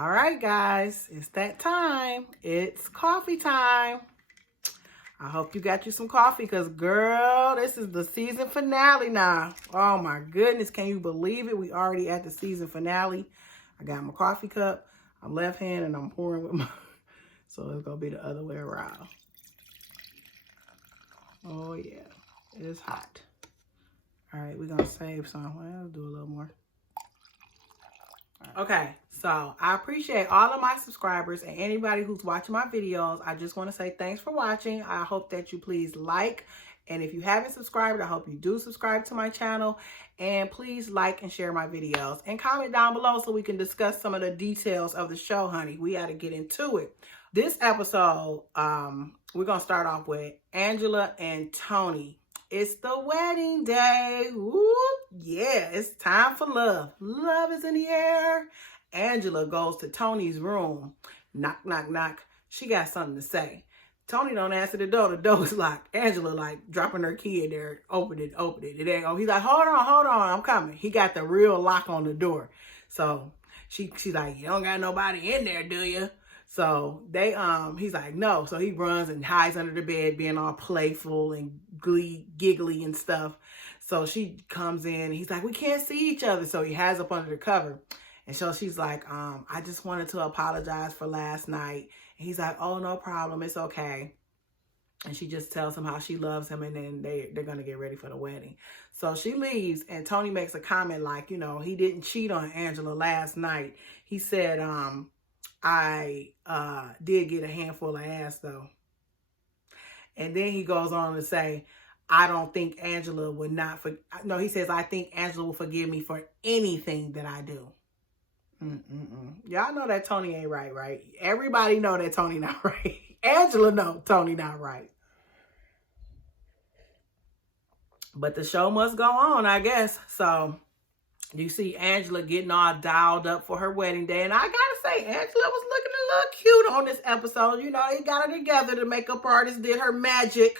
All right, guys, it's that time. It's coffee time. I hope you got you some coffee because, girl, this is the season finale now. Oh, my goodness. Can you believe it? We already at the season finale. I got my coffee cup. I'm left-handed and I'm pouring with my... So it's going to be the other way around. Oh, yeah. It's hot. All right, we're going to save some. Well, do a little more. Okay, so I appreciate all of my subscribers and anybody who's watching my videos. I just want to say thanks for watching. I hope that you please like, and if you haven't subscribed, I hope you do subscribe to my channel, and please like and share my videos and comment down below so we can discuss some of the details of the show, honey. We got to get into it. This episode, we're going to start off with Angela and Tony. It's the wedding day. Woo! Yeah, it's time for love. Love is in the air. Angela goes to Tony's room. Knock, knock, knock. She got something to say. Tony don't answer the door. The door's locked. Angela like dropping her key in there. Open it, open it. It ain't go. He's like, hold on, I'm coming. He got the real lock on the door. So she's like, you don't got nobody in there, do you? So he's like, no. So he runs and hides under the bed, being all playful and giggly and stuff. So she comes in. He's like, we can't see each other. So he hides up under the cover. And so she's like, I just wanted to apologize for last night. And he's like, oh, no problem. It's okay. And she just tells him how she loves him. And then they're going to get ready for the wedding. So she leaves. And Tony makes a comment like, you know, he didn't cheat on Angela last night. He said, I did get a handful of ass, though. And then he goes on to say, I don't think Angela would not... No, he says, I think Angela will forgive me for anything that I do. Y'all know that Tony ain't right, right? Everybody know that Tony not right. Angela know Tony not right. But the show must go on, I guess. So... you see Angela getting all dialed up for her wedding day. And I gotta say, Angela was looking a little cute on this episode. You know, they got her together. The makeup artist did her magic.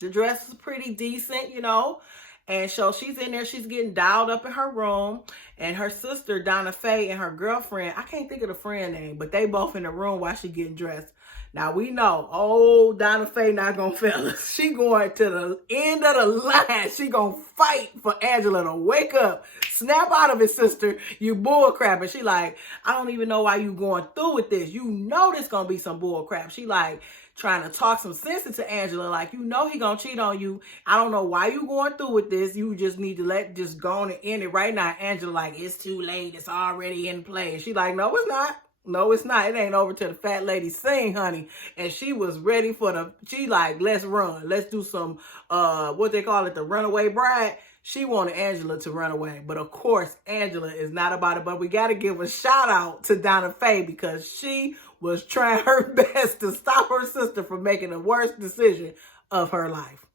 The dress is pretty decent, you know. And so she's in there. She's getting dialed up in her room. And her sister, Donna Faye, and her girlfriend, I can't think of the friend name, but they both in the room while she getting dressed. Now, we know, oh, Donna Faye not going to fail us. She going to the end of the line. She going to fight for Angela to wake up, snap out of it, sister. You bull crap. And she like, I don't even know why you going through with this. You know this going to be some bull crap. She like trying to talk some sense into Angela. Like, you know he going to cheat on you. I don't know why you going through with this. You just need to just go on and end it right now. Angela like, it's too late. It's already in play. And she like, no, it's not. No, it's not. It ain't over till the fat lady sing, honey. And she was ready for she like, let's run. Let's do some, what they call it, the runaway bride. She wanted Angela to run away. But of course, Angela is not about it. But we got to give a shout out to Donna Faye because she was trying her best to stop her sister from making the worst decision of her life.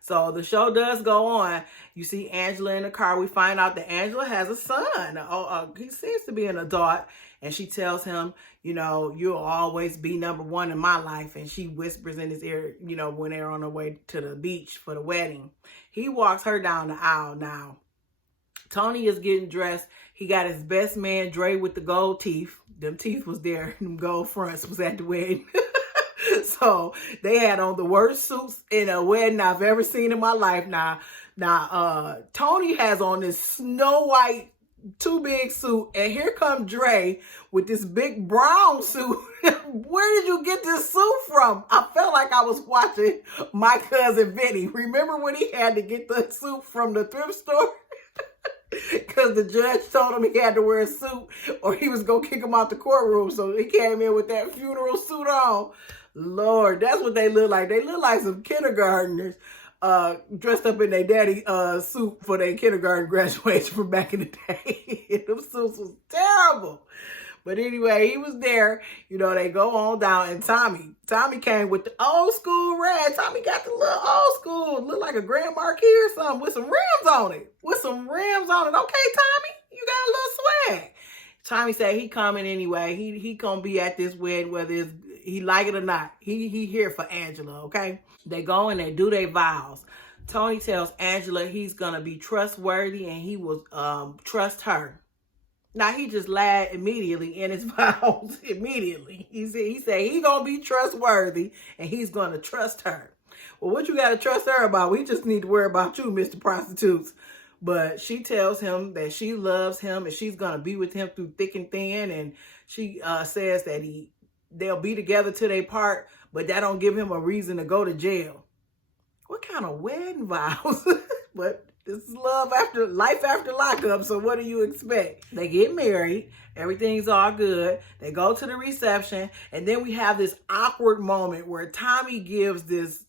So the show does go on. You see Angela in the car. We find out that Angela has a son. He seems to be an adult. And she tells him, you know, you'll always be number one in my life. And she whispers in his ear, you know, when they're on their way to the beach for the wedding. He walks her down the aisle now. Tony is getting dressed. He got his best man, Dre, with the gold teeth. Them teeth was there. Them gold fronts was at the wedding. So they had on the worst suits in a wedding I've ever seen in my life. Now, Tony has on this Snow White too big suit, and here come Dre with this big brown suit. Where did you get this suit from? I felt like I was watching My Cousin Vinny. Remember when he had to get the suit from the thrift store? Because the judge told him he had to wear a suit or he was going to kick him out the courtroom. So he came in with that funeral suit on. Lord, that's what they look like. They look like some kindergartners dressed up in their daddy suit for their kindergarten graduation from back in the day. Them suits was terrible. But anyway, he was there. You know, they go on down. And Tommy came with the old school red. Tommy got the little old school, look like a Grand Marquis or something with some rims on it. Okay, Tommy, you got a little swag. Tommy said he coming anyway. He gonna be at this wedding whether he like it or not. He here for Angela, okay? They go and they do their vows. Tony tells Angela he's gonna be trustworthy and he will trust her. Now, he just lied immediately in his vows. Immediately. He said he gonna be trustworthy and he's gonna trust her. Well, what you gotta trust her about? We just need to worry about you, Mr. Prostitutes. But she tells him that she loves him and she's gonna be with him through thick and thin. And she says that they'll be together till they part, but that don't give him a reason to go to jail. What kind of wedding vows? But this is life after lockup, so what do you expect? They get married, everything's all good. They go to the reception, and then we have this awkward moment where Tommy gives this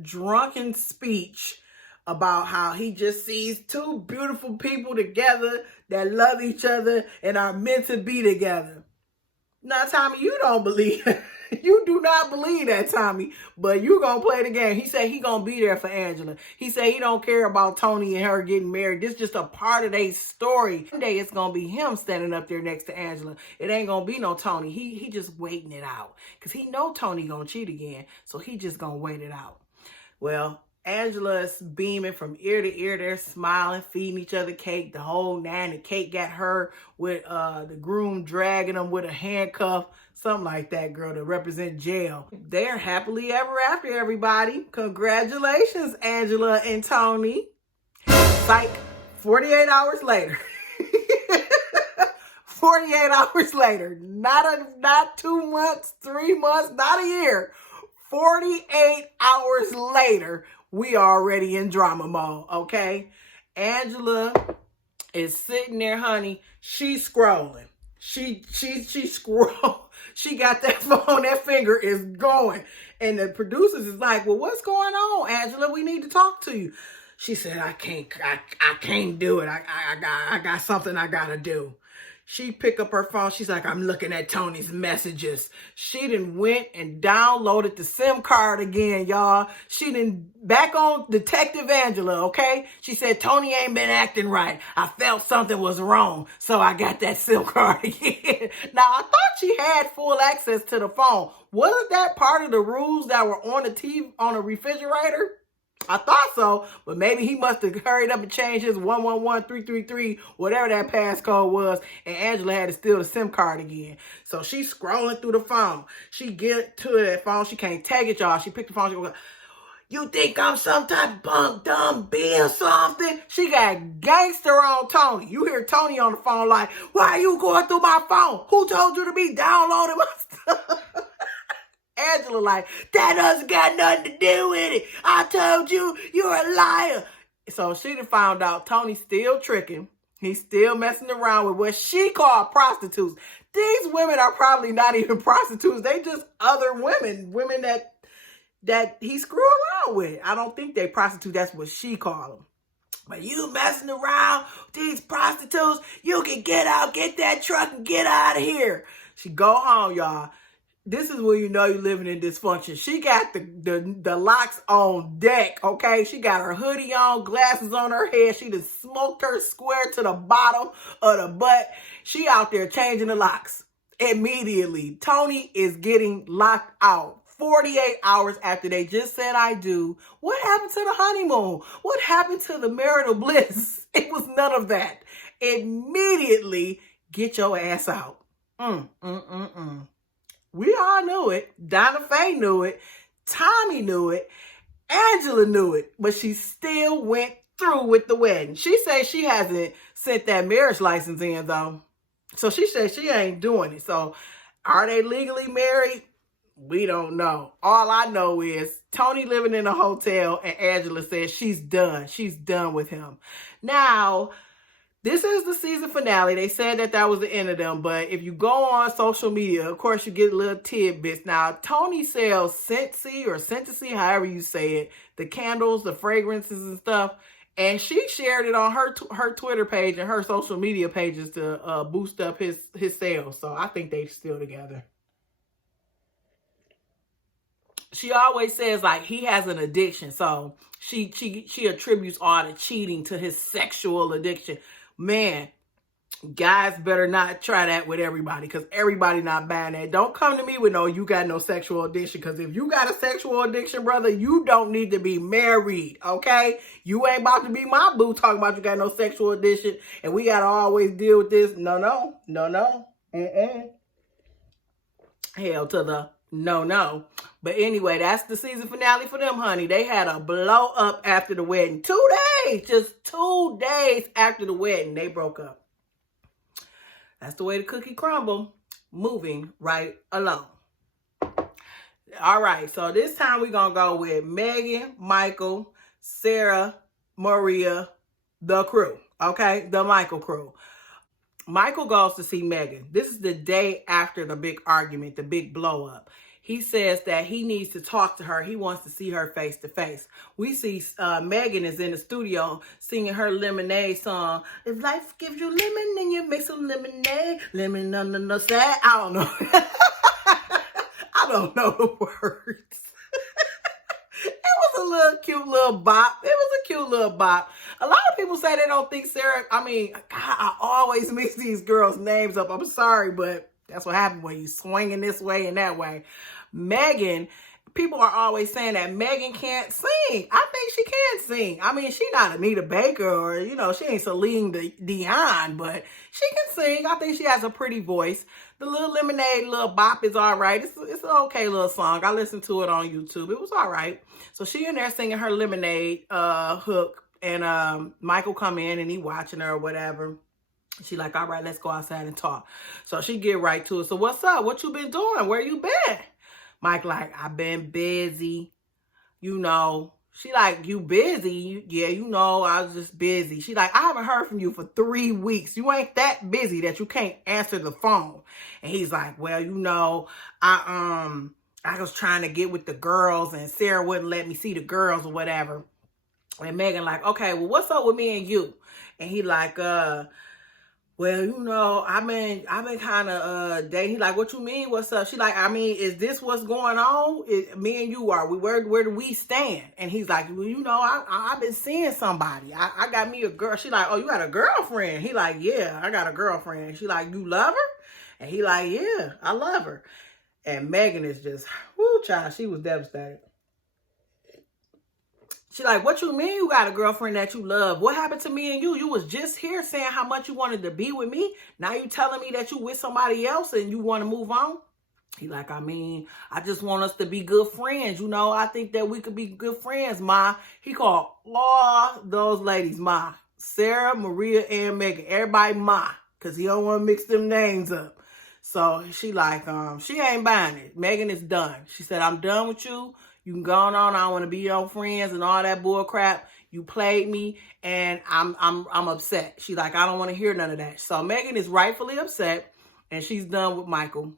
drunken speech about how he just sees two beautiful people together that love each other and are meant to be together. Now, Tommy, you don't believe that. You do not believe that, Tommy, but you gonna play the game. He said he gonna be there for Angela. He said he don't care about Tony and her getting married. This is just a part of their story. One day it's gonna be him standing up there next to Angela. It ain't gonna be no Tony. He just waiting it out because he know Tony gonna cheat again, so he just gonna wait it out. Well, Angela's beaming from ear to ear. They're smiling, feeding each other cake, the whole nine. The cake got her with the groom dragging them with a handcuff, something like that, girl, to represent jail. They're happily ever after, everybody. Congratulations, Angela and Tony. Psych, 48 hours later. 48 hours later. Not 2 months, 3 months, not a year. 48 hours later, we already in drama mode, okay? Angela is sitting there, honey. She's scrolling. She scroll. She got that phone. That finger is going. And the producers is like, well, what's going on, Angela? We need to talk to you. She said, I can't do it. I got something I gotta do. She picked up her phone. She's like, I'm looking at Tony's messages. She done went and downloaded the SIM card again, y'all. She done back on Detective Angela, okay? She said, Tony ain't been acting right. I felt something was wrong, so I got that SIM card again. Now, I thought she had full access to the phone. Wasn't that part of the rules that were on the TV, on the refrigerator? I thought so, but maybe he must have hurried up and changed his 111333, whatever that passcode was, and Angela had to steal the SIM card again. So she's scrolling through the phone. She get to that phone. She can't take it, y'all. She picked the phone. She goes, you think I'm some type of punk, dumb B or something? She got gangster on Tony. You hear Tony on the phone like, why are you going through my phone? Who told you to be downloading my stuff? Angela like, that doesn't got nothing to do with it. I told you, you're a liar. So she done found out Tony's still tricking. He's still messing around with what she called prostitutes. These women are probably not even prostitutes. They just other women that he screw around with. I don't think they prostitutes. That's what she called them. But you messing around with these prostitutes, you can get out, get that truck and get out of here. She go home, y'all. This is where you know you're living in dysfunction. She got the locks on deck, okay? She got her hoodie on, glasses on her head. She just smoked her square to the bottom of the butt. She out there changing the locks immediately. Tony is getting locked out 48 hours after they just said I do. What happened to the honeymoon? What happened to the marital bliss? It was none of that. Immediately get your ass out. We all knew it. Donna Faye knew it. Tommy knew it. Angela knew it. But she still went through with the wedding. She says she hasn't sent that marriage license in, though. So she says she ain't doing it. So are they legally married? We don't know. All I know is Tony living in a hotel and Angela says she's done. She's done with him. Now, this is the season finale. They said that was the end of them. But if you go on social media, of course, you get little tidbits. Now, Tony sells Scentsy, however you say it, the candles, the fragrances and stuff. And she shared it on her Twitter page and her social media pages to boost up his sales. So I think they're still together. She always says like he has an addiction. So she attributes all the cheating to his sexual addiction. Man, Guys better not try that with everybody, because everybody not buying that. Don't come to me with no, you got no sexual addiction, because if you got a sexual addiction, brother, you don't need to be married, okay? You ain't about to be my boo talking about you got no sexual addiction and we got to always deal with this. No. Hell to the no. But anyway, that's the season finale for them, honey. They had a blow up after the wedding. 2 days, just 2 days after the wedding, they broke up. That's the way the cookie crumble. Moving right along. All right, so this time we're going to go with Megan, Michael, Sarah, Maria, the crew. Okay, the Michael crew. Michael goes to see Megan. This is the day after the big argument, the big blow up. He says that he needs to talk to her. He wants to see her face to face. We see Megan is in the studio singing her lemonade song. If life gives you lemon, then you make some lemonade. Lemon under the sad. I don't know. I don't know the words. It was a little cute little bop. It was a cute little bop. A lot of people say they don't think Sarah, I mean, God, I always mix these girls' names up. I'm sorry, but that's what happened when you swinging this way and that way. Megan, people are always saying that Megan can't sing. I think she can sing. I mean, she's not Anita Baker or, you know, she ain't Celine Dion, but she can sing. I think she has a pretty voice. The little Lemonade, little bop is all right. It's an okay little song. I listened to it on YouTube. It was all right. So she in there singing her Lemonade hook, and Michael come in and he watching her or whatever. She like, all right, let's go outside and talk. So she get right to it. So what's up? What you been doing? Where you been? Mike like, I've been busy. You know. She like, you busy? Yeah, you know, I was just busy. She like, I haven't heard from you for 3 weeks. You ain't that busy that you can't answer the phone. And he's like, well, you know, I was trying to get with the girls and Sarah wouldn't let me see the girls or whatever. And Megan like, okay, well, what's up with me and you? And he like, well, you know, I've been kind of dating. He like, what you mean? What's up? She like, I mean, is this what's going on? Me and you are. Where do we stand? And he's like, well, you know, I've been seeing somebody. I got me a girl. She like, oh, you got a girlfriend? He like, yeah, I got a girlfriend. She like, you love her? And he like, yeah, I love her. And Megan is just, whoo, child, she was devastated. She like, what you mean you got a girlfriend that you love? What happened to me and you? You was just here saying how much you wanted to be with me. Now you telling me that you with somebody else and you want to move on? He like, I mean, I just want us to be good friends. You know, I think that we could be good friends, Ma. He called all those ladies Ma. Sarah, Maria, and Megan. Everybody Ma. Because he don't want to mix them names up. So she like, she ain't buying it. Megan is done. She said, I'm done with you. You can go on. I don't want to be your friends and all that bull crap. You played me and I'm upset. She's like, I don't want to hear none of that. So Megan is rightfully upset and she's done with Michael.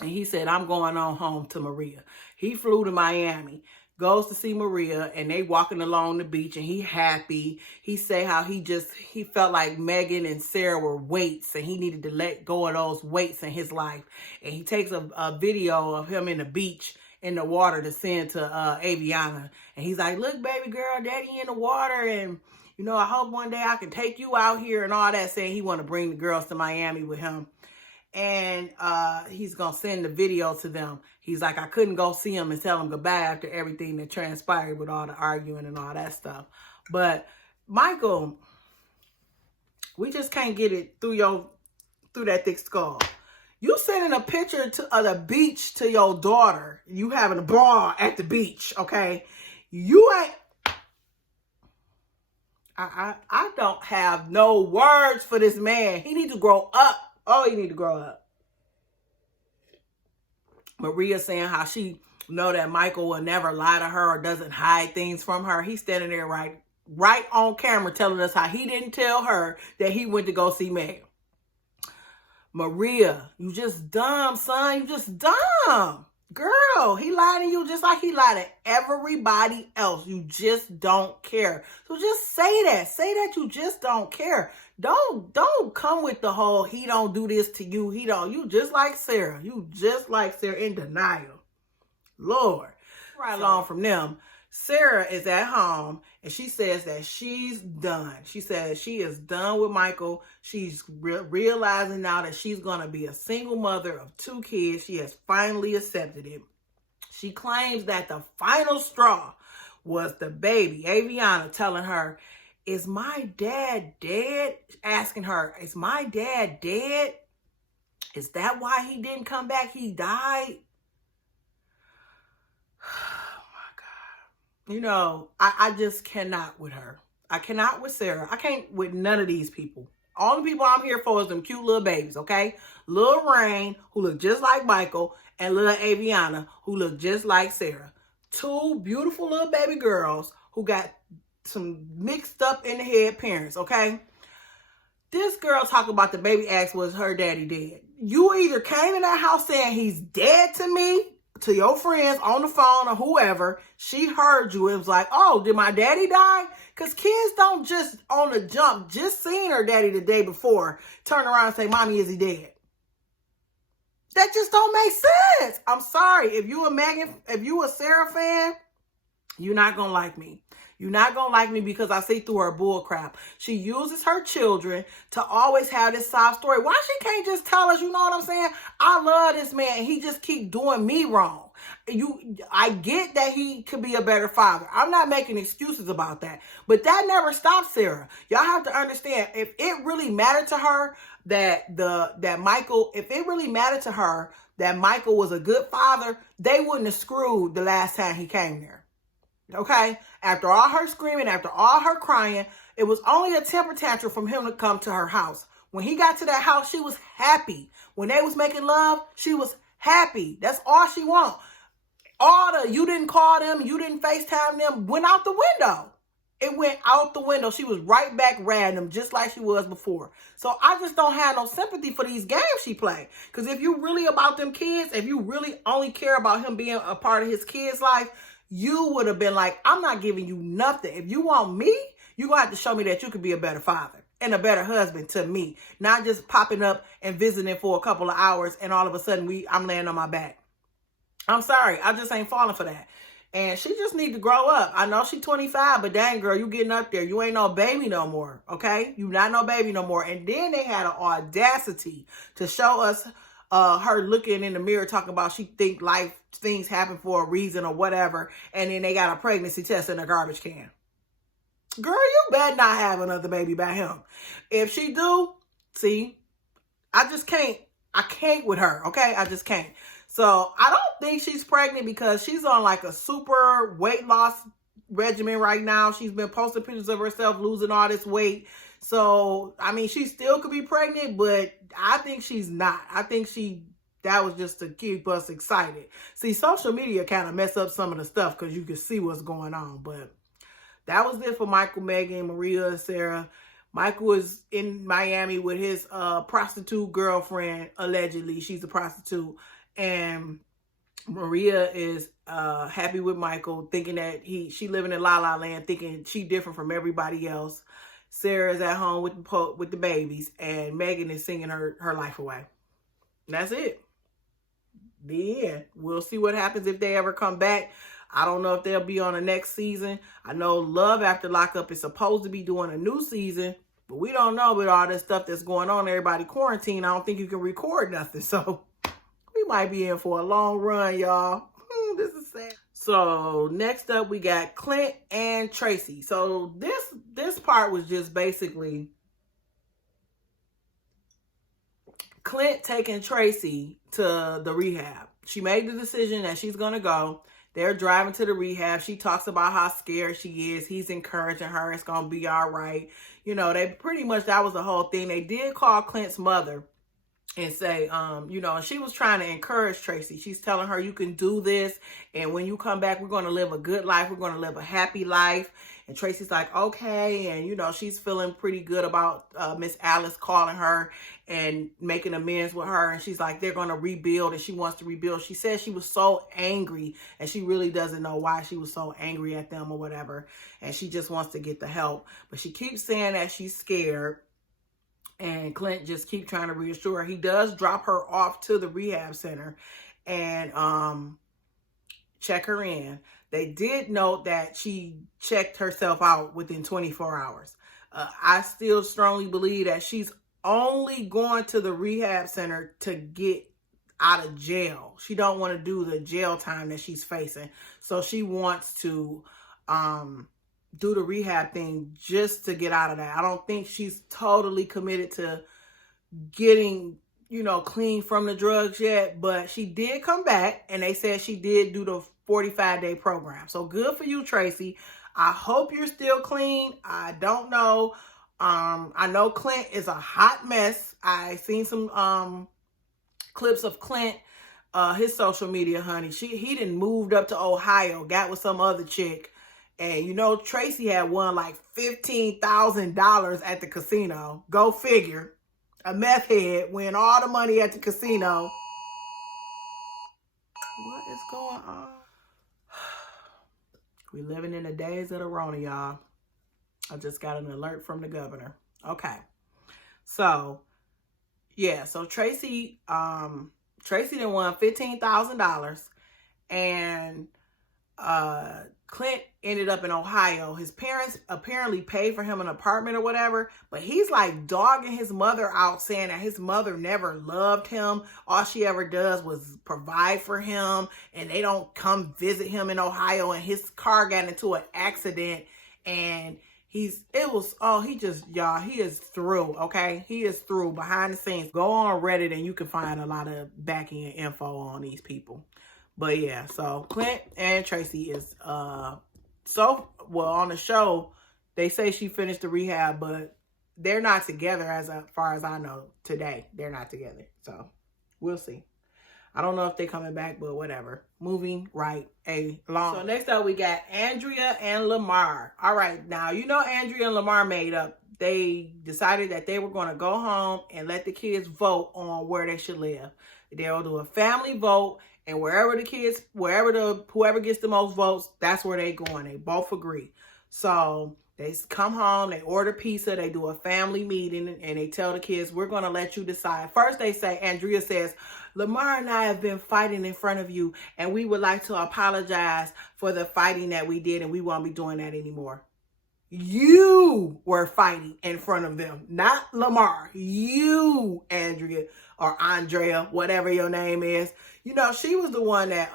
And he said, I'm going on home to Maria. He flew to Miami, goes to see Maria, and they walking along the beach and he happy. He say how he felt like Megan and Sarah were weights and he needed to let go of those weights in his life. And he takes a video of him in the beach in the water to send to Aviana. And he's like, look, baby girl, daddy in the water. And, you know, I hope one day I can take you out here and all that, saying he want to bring the girls to Miami with him. And he's going to send the video to them. He's like, I couldn't go see him and tell him goodbye after everything that transpired with all the arguing and all that stuff. But Michael, we just can't get it through that thick skull. You sending a picture of the beach to your daughter. You having a ball at the beach, okay? You ain't... I don't have no words for this man. He need to grow up. Oh, he need to grow up. Maria saying how she know that Michael will never lie to her or doesn't hide things from her. He's standing there right on camera telling us how he didn't tell her that he went to go see Megan. Maria, you just dumb, son. You just dumb. Girl, he lied to you just like he lied to everybody else. You just don't care. So just say that. Say that you just don't care. Don't come with the whole he don't do this to you. He don't. You just like Sarah. You just like Sarah in denial. Lord. Right along from them. Sarah is at home and she says that she's done. She says she is done with Michael. She's realizing now that she's going to be a single mother of 2 kids. She has finally accepted it. She claims that the final straw was the baby, Aviana, telling her, "Is my dad dead?" Asking her, "Is my dad dead? Is that why he didn't come back? He died?" You know, I just cannot with her. I cannot with Sarah. I can't with none of these people. All the people I'm here for is them cute little babies, okay? Little Rain, who look just like Michael, and little Aviana, who look just like Sarah. 2 beautiful little baby girls who got some mixed up in the head parents, okay? This girl talk about the baby asked was her daddy dead. You either came in that house saying he's dead to me, to your friends on the phone or whoever, she heard you and was like, "Oh, did my daddy die?" Because kids don't just on the jump, just seeing her daddy the day before, turn around and say, "Mommy, is he dead?" That just don't make sense. I'm sorry. If you a Sarah fan, you're not going to like me. You're not going to like me because I see through her bull crap. She uses her children to always have this sob story. Why she can't just tell us, you know what I'm saying? I love this man and he just keep doing me wrong. I get that he could be a better father. I'm not making excuses about that. But that never stopped Sarah. Y'all have to understand, if it really mattered to her that Michael, if it really mattered to her that Michael was a good father, they wouldn't have screwed the last time he came there. Okay, after all her screaming, after all her crying, it was only a temper tantrum from him to come to her house. When he got to that house, she was happy. When they was making love, she was happy. That's all she want. All the you didn't call them, you didn't FaceTime them, went out the window. It went out the window. She was right back random, just like she was before. So I just don't have no sympathy for these games she played. Because if you really about them kids, if you really only care about him being a part of his kid's life, you would have been like, "I'm not giving you nothing. If you want me, you're going to have to show me that you could be a better father and a better husband to me. Not just popping up and visiting for a couple of hours and all of a sudden I'm laying on my back." I'm sorry. I just ain't falling for that. And she just need to grow up. I know she's 25, but dang, girl, you getting up there. You ain't no baby no more, okay? You not no baby no more. And then they had an audacity to show us her looking in the mirror talking about she think things happen for a reason or whatever. And then they got a pregnancy test in a garbage can. Girl, you better not have another baby by him. If she do, see, I just can't. I can't with her, okay? I just can't. So I don't think she's pregnant because she's on like a super weight loss regimen right now. She's been posting pictures of herself losing all this weight. So, I mean, she still could be pregnant, but I think she's not. I think that was just to keep us excited. See, social media kind of mess up some of the stuff because you can see what's going on. But that was it for Michael, Megan, Maria, and Sarah. Michael is in Miami with his prostitute girlfriend, allegedly. She's a prostitute. And Maria is happy with Michael, thinking that she living in La La Land, thinking she different from everybody else. Sarah's at home with the babies, and Megan is singing her life away. And that's it. The end. We'll see what happens if they ever come back. I don't know if they'll be on the next season. I know Love After Lockup is supposed to be doing a new season, but we don't know with all this stuff that's going on. Everybody quarantined. I don't think you can record nothing. So we might be in for a long run, y'all. This is sad. So next up, we got Clint and Tracy. So this part was just basically Clint taking Tracy to the rehab. She made the decision that she's going to go. They're driving to the rehab. She talks about how scared she is. He's encouraging her. It's going to be all right. You know, they pretty much, that was the whole thing. They did call Clint's mother and say, you know, she was trying to encourage Tracy. She's telling her, "You can do this. And when you come back, we're going to live a good life. We're going to live a happy life." And Tracy's like, "Okay." And, you know, she's feeling pretty good about Miss Alice calling her and making amends with her. And she's like, they're going to rebuild, and she wants to rebuild. She said she was so angry, and she really doesn't know why she was so angry at them or whatever. And she just wants to get the help. But she keeps saying that she's scared. And Clint just keep trying to reassure her. He does drop her off to the rehab center and check her in. They did note that she checked herself out within 24 hours. I still strongly believe that she's only going to the rehab center to get out of jail. She don't want to do the jail time that she's facing. So she wants to do the rehab thing just to get out of that. I don't think she's totally committed to getting, clean from the drugs yet, but she did come back and they said she did do the 45-day program. So good for you, Tracy. I hope you're still clean. I don't know. I know Clint is a hot mess. I seen some clips of Clint, his social media, honey. He done moved up to Ohio, got with some other chick. And Tracy had won like $15,000 at the casino. Go figure. A meth head win all the money at the casino. What is going on? We living in the days of the Rona, y'all. I just got an alert from the governor. Okay. So, yeah. So Tracy done won $15,000. And Clint ended up in Ohio. His parents apparently paid for him an apartment or whatever, but he's like dogging his mother out, saying that his mother never loved him. All she ever does was provide for him, and they don't come visit him in Ohio, and his car got into an accident, and he is through, okay? He is through behind the scenes. Go on Reddit and you can find a lot of back-end info on these people. But yeah, so Clint and Tracy is, on the show, they say she finished the rehab, but they're not together as far as I know today. They're not together. So we'll see. I don't know if they're coming back, but whatever. Moving right along. So next up, we got Andrea and Lamar. All right. Now, Andrea and Lamar made up. They decided that they were going to go home and let the kids vote on where they should live. They'll do a family vote. And whoever gets the most votes, that's where they going. They both agree. So they come home, they order pizza, they do a family meeting, and they tell the kids, we're going to let you decide. First, Andrea says, Lamar and I have been fighting in front of you, and we would like to apologize for the fighting that we did, and we won't be doing that anymore. You were fighting in front of them, not Lamar. You, Andrea, or Andrea, whatever your name is. She was the one that,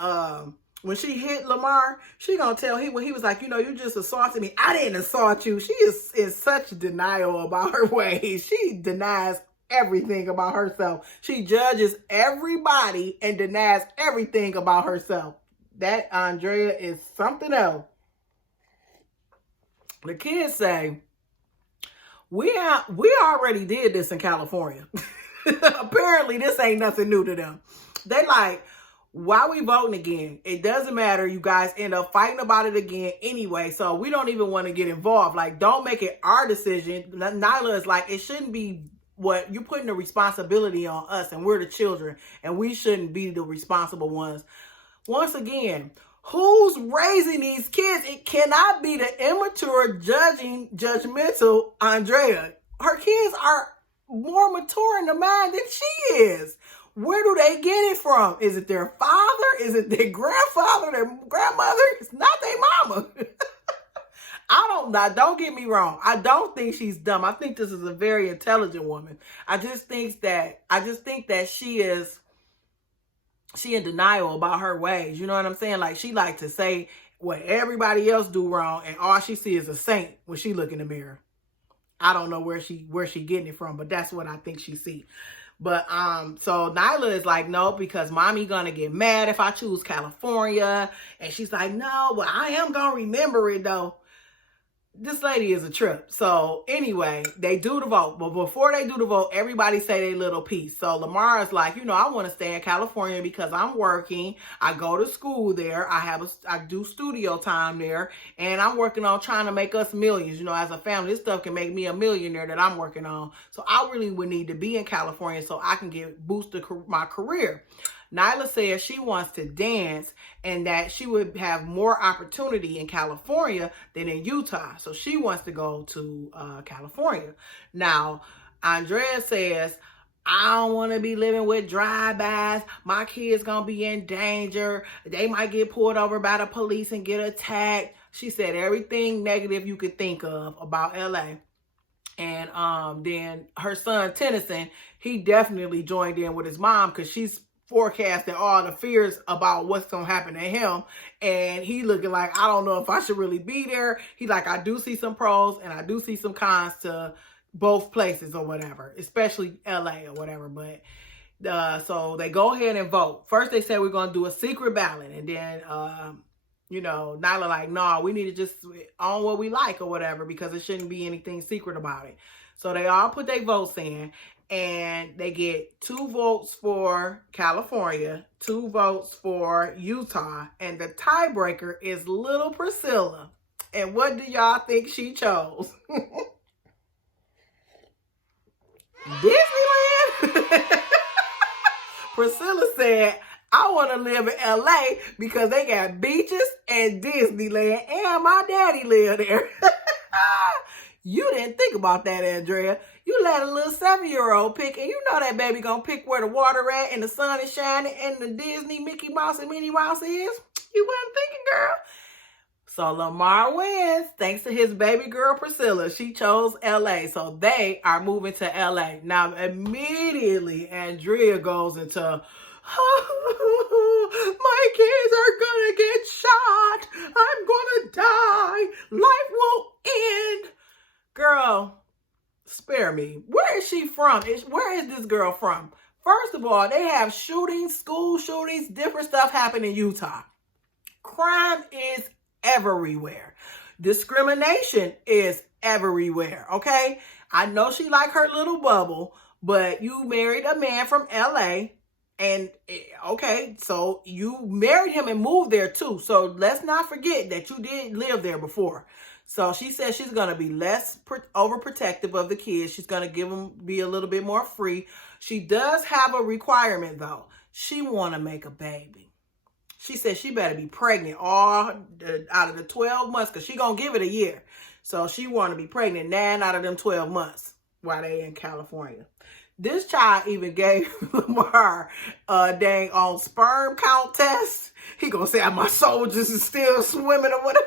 when she hit Lamar, she gonna tell him when he was like, you just assaulted me. I didn't assault you. She is in such denial about her ways. She denies everything about herself. She judges everybody and denies everything about herself. That Andrea is something else. The kids say, we already did this in California. Apparently, this ain't nothing new to them. They like, why we voting again? It doesn't matter. You guys end up fighting about it again anyway. So we don't even want to get involved. Like, don't make it our decision. Nyla is like, it shouldn't be what you're putting the responsibility on us, and we're the children, and we shouldn't be the responsible ones. Once again, who's raising these kids? It cannot be the immature, judgmental Andrea. Her kids are more mature in the mind than she is. Where do they get it from? Is it their father? Is it their grandfather, their grandmother? It's not their mama. Don't get me wrong. I don't think she's dumb. I think this is a very intelligent woman. I just think that she in denial about her ways. You know what I'm saying? Like, she like to say what everybody else do wrong, and all she sees is a saint when she look in the mirror. I don't know where she getting it from, but that's what I think she see. But so Nyla is like, no, because mommy gonna get mad if I choose California. And she's like, no, but I am gonna remember it though. This lady is a trip. So anyway, they do the vote. But before they do the vote, everybody say their little piece. So Lamar is like, I want to stay in California because I'm working. I go to school there. I do studio time there. And I'm working on trying to make us millions. As a family, this stuff can make me a millionaire that I'm working on. So I really would need to be in California so I can boost my career. Nyla says she wants to dance and that she would have more opportunity in California than in Utah. So she wants to go to California. Now, Andrea says, I don't want to be living with drive-bys. My kids going to be in danger. They might get pulled over by the police and get attacked. She said everything negative you could think of about LA. And then her son, Tennyson, he definitely joined in with his mom because she's forecasting all the fears about what's going to happen to him. And he looking like, I don't know if I should really be there. He's like, I do see some pros and I do see some cons to both places or whatever, especially LA or whatever. But so they go ahead and vote. First they said we're going to do a secret ballot. And then, Nyla like, no, we need to just on what we like or whatever, because it shouldn't be anything secret about it. So they all put their votes in, and they get 2 votes for California, 2 votes for Utah, and the tiebreaker is little Priscilla. And what do y'all think she chose? Disneyland? Priscilla said, I want to live in LA because they got beaches and Disneyland, and my daddy lived there. You didn't think about that, Andrea. You let a little 7-year-old pick, and you know that baby gonna pick where the water at and the sun is shining and the Disney Mickey Mouse and Minnie Mouse is. You wasn't thinking, girl. So Lamar wins thanks to his baby girl, Priscilla. She chose LA. So they are moving to LA. Now, immediately, Andrea goes into, my kids are going to get shot. I'm going to die. Life won't end. Girl, spare me. Where is she from? Where is this girl from? First of all, they have shootings, school shootings, different stuff happen in Utah. Crime is everywhere. Discrimination is everywhere, okay? I know she like her little bubble, but you married a man from LA, and okay, so you married him and moved there too. So let's not forget that you did live there before. So she says she's going to be less overprotective of the kids. She's going to give them, be a little bit more free. She does have a requirement though. She want to make a baby. She said she better be pregnant all out of the 12 months because she going to give it a year. So she want to be pregnant 9 out of them 12 months while they in California. This child even gave Lamar a dang on sperm count test. He going to say, my soldiers is still swimming or whatever.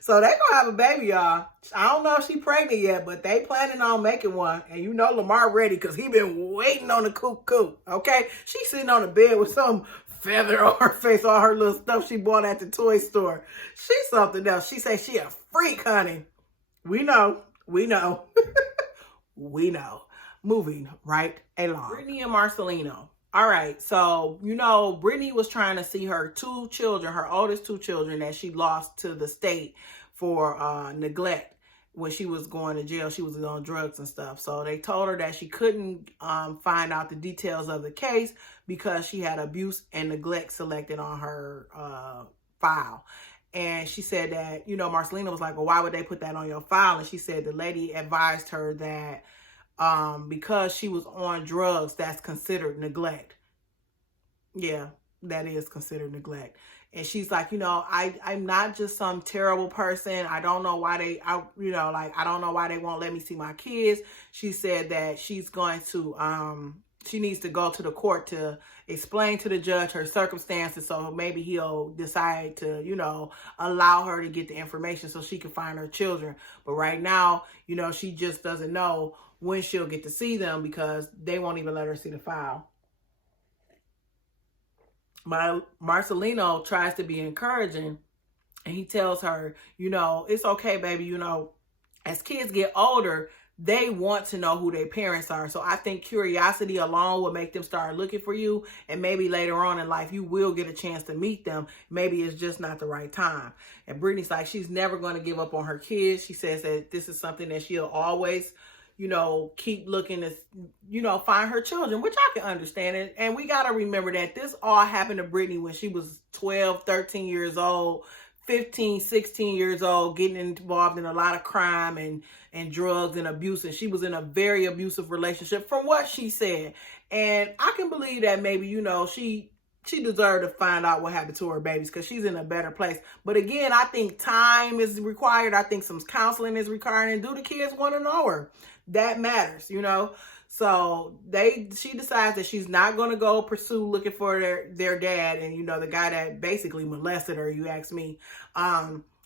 So they going to have a baby, y'all. I don't know if she pregnant yet, but they planning on making one. And you know Lamar ready because he been waiting on the coop, okay? She sitting on the bed with some feather on her face, all her little stuff she bought at the toy store. She's something else. She says she a freak, honey. We know. We know. Moving right along. Brittany and Marcelino. All right. So, Brittany was trying to see her 2 children, her oldest 2 children that she lost to the state for neglect when she was going to jail. She was on drugs and stuff. So they told her that she couldn't find out the details of the case because she had abuse and neglect selected on her file. And she said that, Marcelino was like, well, why would they put that on your file? And she said the lady advised her that because she was on drugs, that's considered neglect. Yeah, that is considered neglect. And she's like, I'm not just some terrible person. I don't know why I don't know why they won't let me see my kids. She said that she's going to, she needs to go to the court to explain to the judge her circumstances. So maybe he'll decide to, allow her to get the information so she can find her children. But right now, she just doesn't know when she'll get to see them because they won't even let her see the file. Marcelino tries to be encouraging, and he tells her, it's okay, baby. As kids get older, they want to know who their parents are. So I think curiosity alone will make them start looking for you. And maybe later on in life, you will get a chance to meet them. Maybe it's just not the right time. And Brittany's like, she's never going to give up on her kids. She says that this is something that she'll always keep looking to, find her children, which I can understand it. And we got to remember that this all happened to Brittany when she was 12, 13 years old, 15, 16 years old, getting involved in a lot of crime and drugs and abuse. And she was in a very abusive relationship from what she said. And I can believe that maybe, she deserved to find out what happened to her babies because she's in a better place. But again, I think time is required. I think some counseling is required. And do the kids want to know her? That matters, So she decides that she's not going to go pursue looking for their dad, and the guy that basically molested her, you ask me.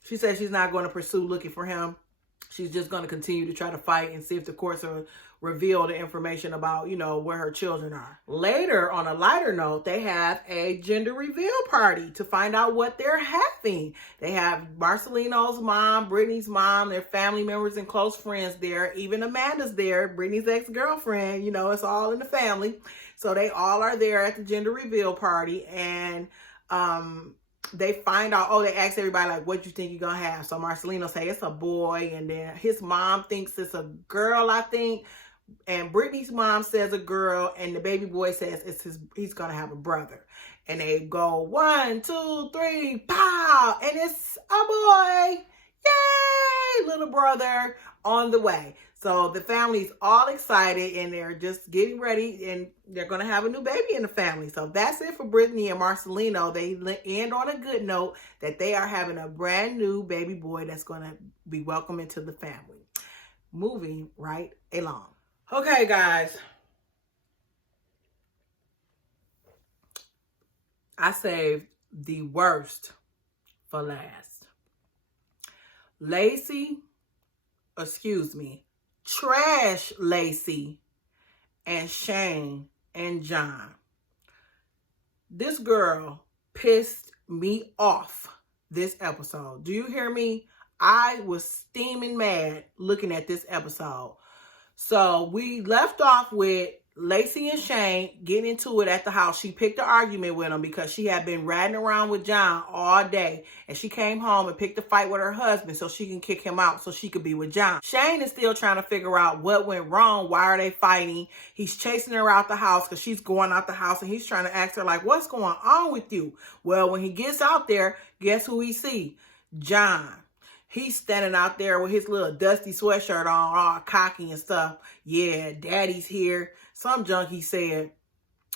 She says she's not going to pursue looking for him. She's just going to continue to try to fight and see if the courts will reveal the information about, where her children are. Later, on a lighter note, they have a gender reveal party to find out what they're having. They have Marcelino's mom, Brittany's mom, their family members and close friends there. Even Amanda's there, Brittany's ex-girlfriend. It's all in the family. So they all are there at the gender reveal party. And they find out, they ask everybody, like, what you think you're going to have? So Marcelino say it's a boy. And then his mom thinks it's a girl, I think. And Brittany's mom says a girl, and the baby boy says he's gonna have a brother. And they go 1, 2, 3, pow, and it's a boy. Yay! Little brother on the way. So the family's all excited, and they're just getting ready, and they're gonna have a new baby in the family. So that's it for Brittany and Marcelino. They end on a good note that they are having a brand new baby boy that's gonna be welcome into the family. Moving right along. Okay, guys. I saved the worst for last. Trash Lacey and Shane and John. This girl pissed me off this episode. Do you hear me? I was steaming mad looking at this episode. So we left off with Lacey and Shane getting into it at the house. She picked an argument with him because she had been riding around with John all day. And she came home and picked a fight with her husband so she can kick him out so she could be with John. Shane is still trying to figure out what went wrong. Why are they fighting? He's chasing her out the house because she's going out the house, and he's trying to ask her, like, what's going on with you? Well, when he gets out there, guess who he sees? John. He's standing out there with his little dusty sweatshirt on, all cocky and stuff. Yeah, daddy's here. Some junk he said.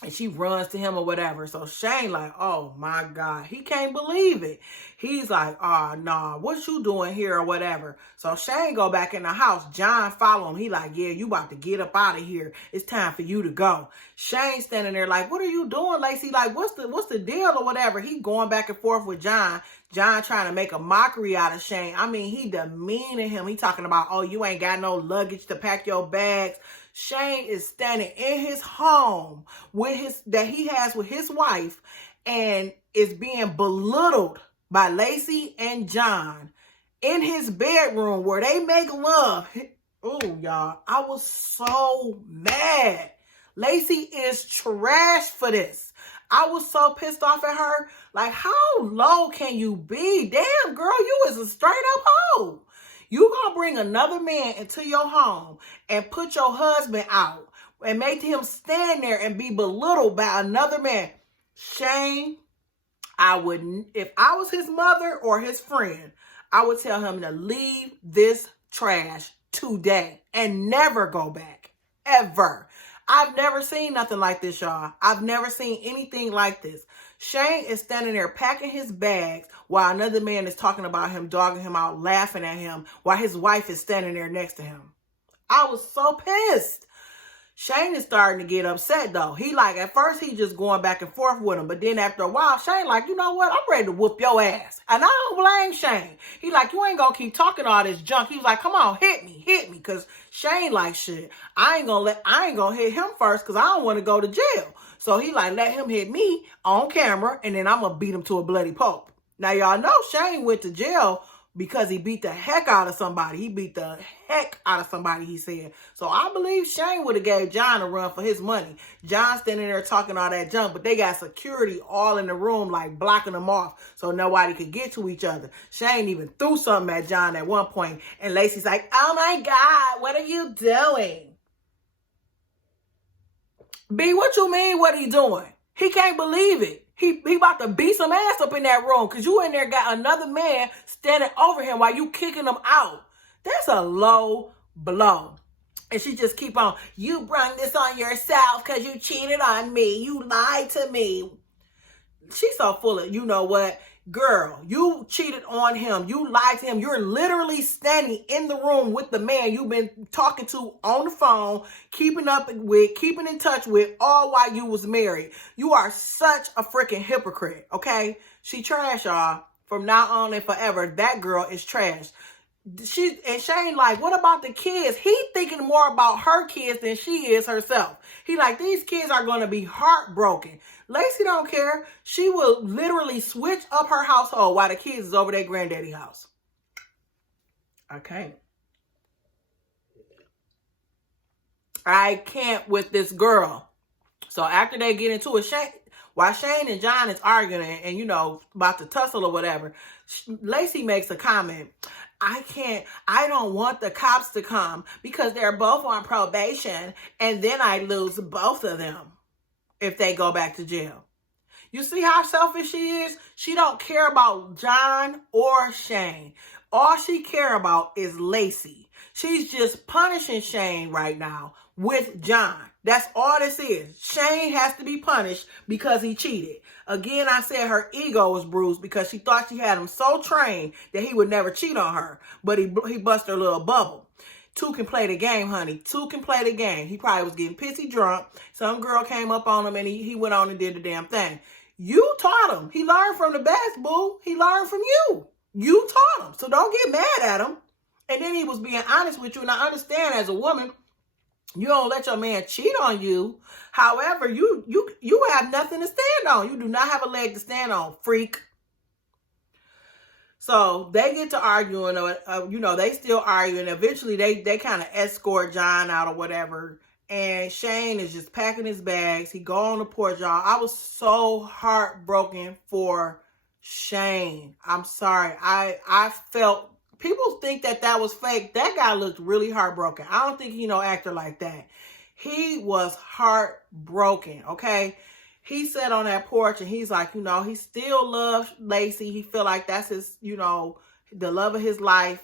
And she runs to him or whatever. So Shane like, oh my God. He can't believe it. He's like, oh, nah, what you doing here or whatever. So Shane go back in the house. John follow him. He like, yeah, you about to get up out of here. It's time for you to go. Shane standing there like, what are you doing, Lacey? Like, what's the deal or whatever? He going back and forth with John. John trying to make a mockery out of Shane. I mean, he demeaning him. He talking about, oh, you ain't got no luggage to pack your bags. Shane is standing in his home that he has with his wife and is being belittled by Lacey and John in his bedroom where they make love. Oh, y'all, I was so mad. Lacey is trash for this. I was so pissed off at her. Like, how low can you be? Damn, girl, you is a straight up hoe. You gonna bring another man into your home and put your husband out and make him stand there and be belittled by another man. Shane, I wouldn't, if I was his mother or his friend, I would tell him to leave this trash today and never go back, ever. I've never seen nothing like this, y'all. I've never seen anything like this. Shane is standing there packing his bags while another man is talking about him, dogging him out, laughing at him, while his wife is standing there next to him. I was so pissed. Shane is starting to get upset, though. He like, at first, he just going back and forth with him. But then after a while, Shane like, you know what? I'm ready to whoop your ass. And I don't blame Shane. He like, you ain't going to keep talking all this junk. He was like, come on, hit me. Because Shane like, shit, I ain't going to hit him first because I don't want to go to jail. So he like, let him hit me on camera, and then I'm going to beat him to a bloody pulp. Now, y'all know Shane went to jail because he beat the heck out of somebody. He beat the heck out of somebody, he said. So I believe Shane would have gave John a run for his money. John standing there talking all that junk, but they got security all in the room, like blocking them off so nobody could get to each other. Shane even threw something at John at one point, and Lacey's like, oh my God, what are you doing? B, what you mean, what he doing? He can't believe it. He about to beat some ass up in that room because you in there got another man standing over him while you kicking him out. That's a low blow. And she just keep on, you brought this on yourself because you cheated on me. You lied to me. She's so full of, you know what? Girl, you cheated on him. You lied to him. You're literally standing in the room with the man you've been talking to on the phone, keeping in touch with, all while you was married. You are such a freaking hypocrite, okay? She trash, y'all. From now on and forever, that girl is trash. And Shane like, what about the kids? He thinking more about her kids than she is herself. He like, these kids are going to be heartbroken. Lacey don't care. She will literally switch up her household while the kids is over their granddaddy house. I can't with this girl. So after they get into it, while Shane and John is arguing and, you know, about to tussle or whatever, Lacey makes a comment. I don't want the cops to come because they're both on probation and then I lose both of them if they go back to jail. You see how selfish she is? She don't care about John or Shane. All she care about is Lacey. She's just punishing Shane right now with John. That's all this is. Shane has to be punished because he cheated. Again, I said her ego was bruised because she thought she had him so trained that he would never cheat on her. But he busted her little bubble. Two can play the game, honey. Two can play the game. He probably was getting pissy drunk. Some girl came up on him and he went on and did the damn thing. You taught him. He learned from the best, boo. He learned from you. You taught him. So don't get mad at him. And then he was being honest with you. And I understand as a woman, you don't let your man cheat on you. However, you have nothing to stand on. You do not have a leg to stand on, freak. So they get to arguing, you know, they still arguing. Eventually, they kind of escort John out or whatever. And Shane is just packing his bags. He go on the porch, y'all. I was so heartbroken for Shane. I'm sorry. I felt... People think that was fake. That guy looked really heartbroken. I don't think he no actor like that. He was heartbroken, okay? He sat on that porch and he's like, you know, he still loves Lacey. He feel like that's his, you know, the love of his life.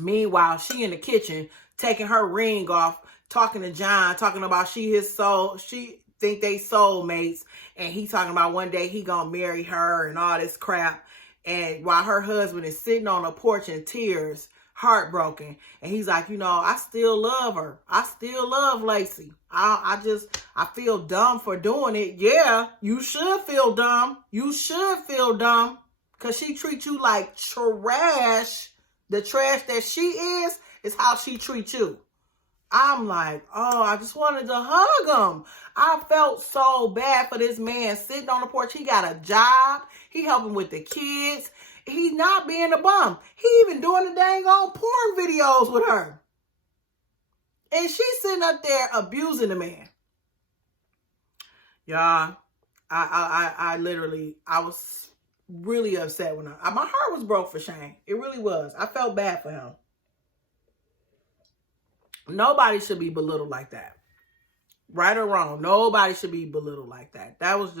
Meanwhile, she in the kitchen taking her ring off, talking to John, talking about she think they soulmates. And he talking about one day he gonna marry her and all this crap. And while her husband is sitting on a porch in tears, heartbroken. And he's like, you know, I still love her. I still love Lacey. I feel dumb for doing it. Yeah, you should feel dumb. You should feel dumb. Because she treats you like trash. The trash that she is how she treats you. I'm like, oh, I just wanted to hug him. I felt so bad for this man sitting on the porch. He got a job. He helping with the kids. He's not being a bum. He even doing the dang old porn videos with her. And she's sitting up there abusing the man. Y'all, I was really upset when my heart was broke for Shane. It really was. I felt bad for him. Nobody should be belittled like that. Right or wrong, nobody should be belittled like that. That was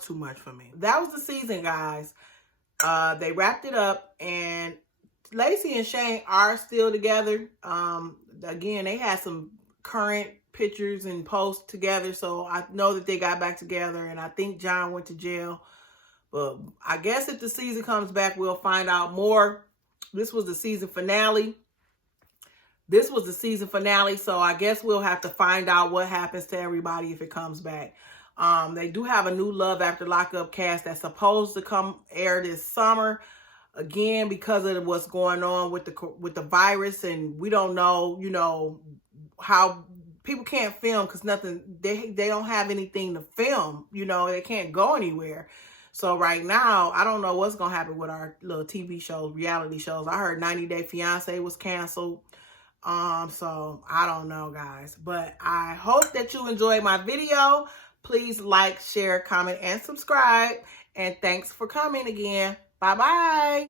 too much for me. That was the season, guys. They wrapped it up, and Lacey and Shane are still together. Again, they had some current pictures and posts together, so I know that they got back together, and I think John went to jail. But I guess if the season comes back, we'll find out more. This was the season finale. So I guess we'll have to find out what happens to everybody if it comes back. They do have a new Love After Lockup cast that's supposed to come air this summer. Again, because of what's going on with the virus, and we don't know, you know, how people can't film because they don't have anything to film. You know, they can't go anywhere. So right now, I don't know what's gonna happen with our little TV shows, reality shows. I heard 90 Day Fiance was canceled. So I don't know, guys, but I hope that you enjoyed my video. Please like, share, comment, and subscribe. And thanks for coming again. Bye-bye.